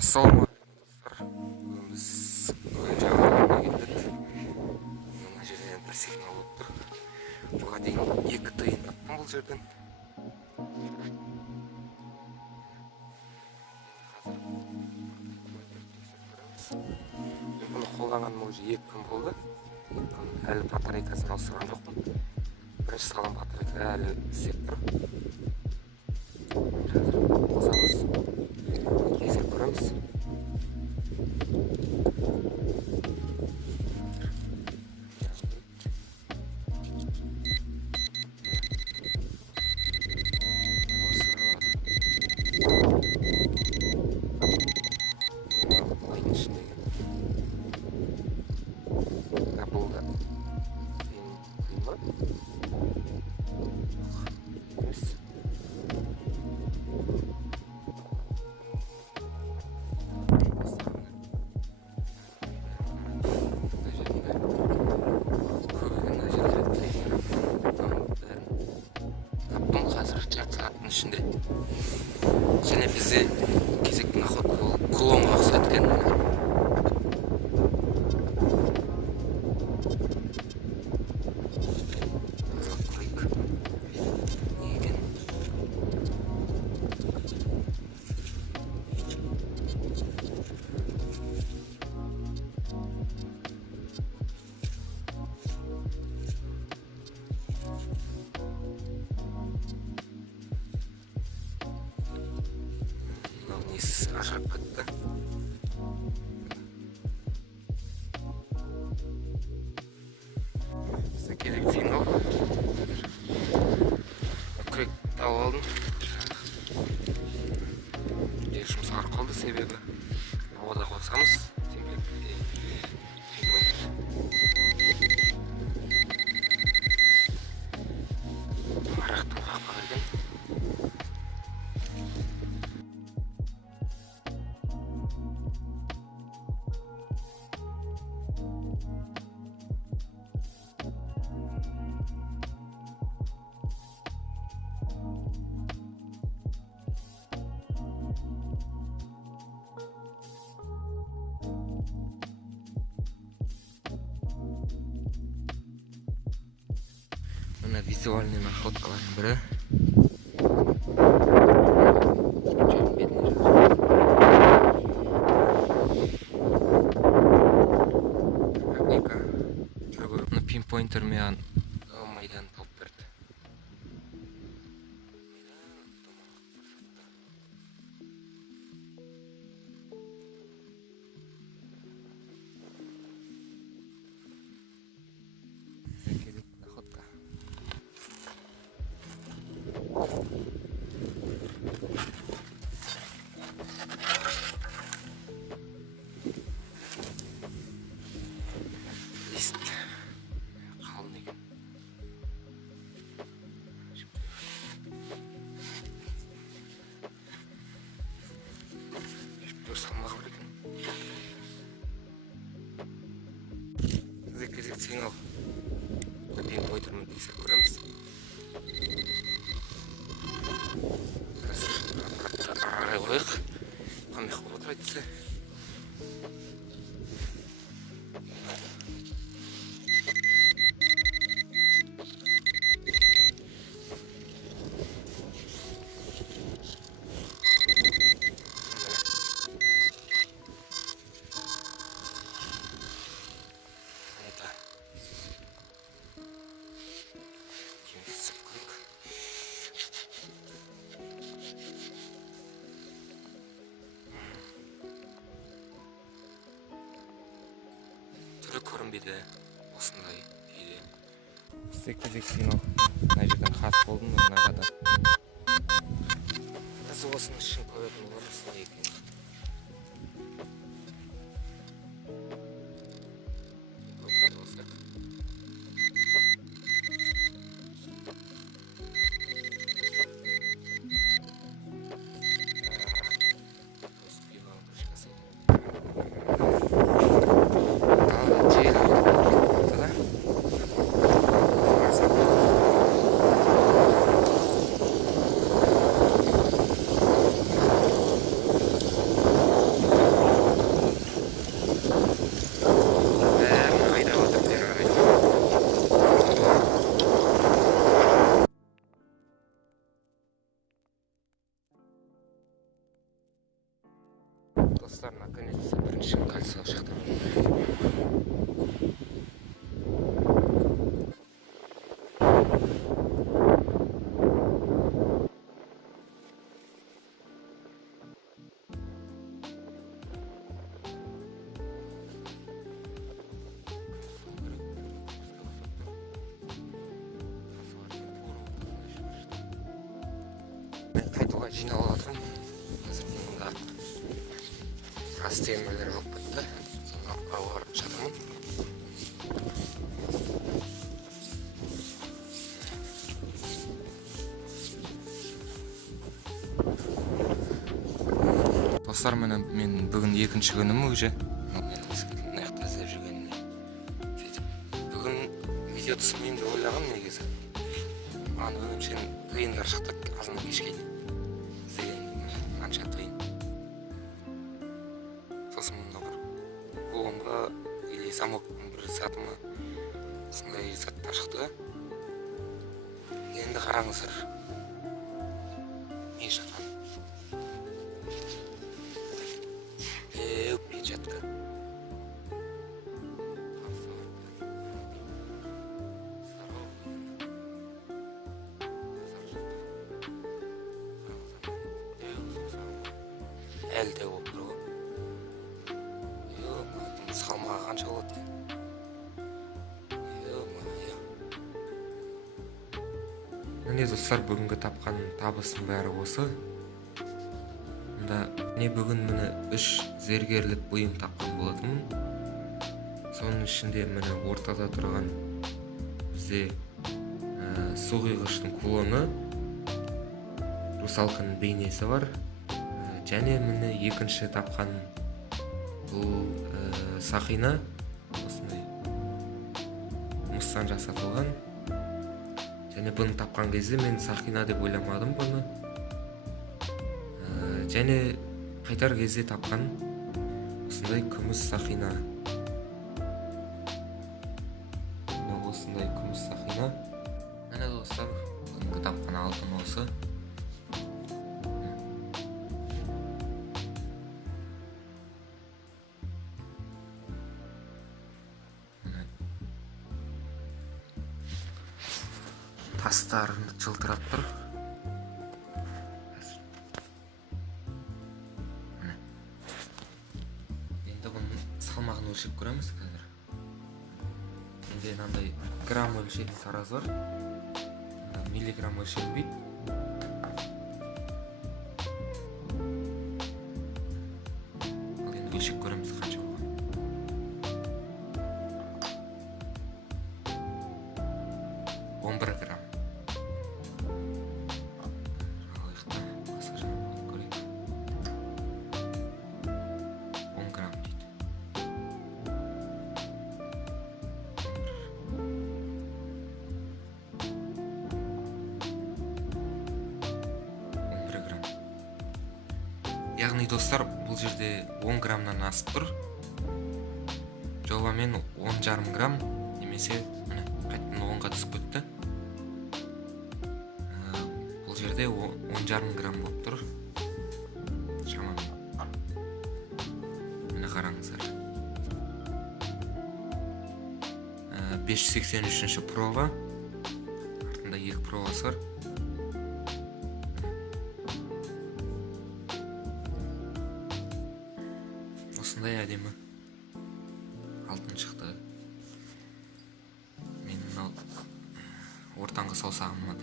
Ассалаумағалейкум достар. Біз жаңа келдік. Мына жерден бір сигнал болып тұр. Бұға дейін 2 тиын таптым бұл жерден. Бұны қолданғаныма уже 2 күн болды. Әлі батарейкасын ауыстырған жоқпын. Бірінші салған батарейка әлі істеп тұр. Қазір қосамыз. Тексеріп көреміз. Ішінде және бізде кезектің охота клонға ұқсайды екен. Ажырап кетті. Бізде керек сигнал. Күрек тауып алдым. Жұмысқа қалды себебі ауада қосамыз. Арақтың қақпа берген. Мына визуальный находкалардың бірі. Мына пинпойнтермен майдан тауып берді. Лист қалың екен. Бір салмағы бар екен. Бізде кезек сигнал. Пинпойнтермен тексеріп көреміз. Аппаратты арай қойық. Қандай қылып отыр айтса. Түрі көрінбейді осындай күйде. Бізде кезек сигнал. Мына жерден қас болдым, мына қада. Біз осының ішін көретін боламыз не екен. Достар, наконец-то бірінші кольцо шықты. Мен қайтуға жиналып жатырмын. Қазір мында тас темірлер болып кетті. Соны алып барып жатырмын. Достар, мен бүгін екінші күнім уже. Мен мына жақта іздеп жүргеніне. Бүгін видео түсірмеймін деп ойлағам негізі. Маған өзімше қиындар шықты азынан кешке. Іздеген қанша қиын. Сосын мында бір қолымға или замоктың бір затымы осындай заттар шықты. Енді қараңыздар. Не шыққан? Печатка. Әлде болып тұр ғой. Салмағы қанша болады екен? Міне достар, бүгінгі тапқан табысым бәрі осы. Бүгін мені 3 зергерлік бұйым тапқан болатынмын. Соның ішінде мені ортада тұрған бізде су құйғыштың кулоны, русалканың бейнесі бар. Және мені екінші тапқан бұл сақина, осындай мұстан жасатылған. Және бұны тапқан кезде мен сақина деп ойламадым бұны. Және қайтар кезде тапқан осындай күміс сақина. Осындай күміс сақина. Міне достар, бүгінгі тапқан алтын осы. Тастарын жылтырап тұр. Енді бұның салмағын өлшеп көреміз қазір. Енді мынандай грамм өлшейтін тараз бар. Миллиграмм өлшенбейді. Ал енді өлшеп көреміз қанша болған. 11 грамм. 10 грамм дейді. 11 грамм. Яғни достар, бұл жерде 10 граммнан асып тұр. Жобамен 10,5 грамм немесе қайтадан 10-ға түсіп кетті. Бұл жерде 10,5 грамм болып тұр. Шамамен. Мені қараңыздар. 583-ші прова. Артында 2 провасы бар. Осындай әдемі алтын шықты. Мен мынау ортаңғы саусағыма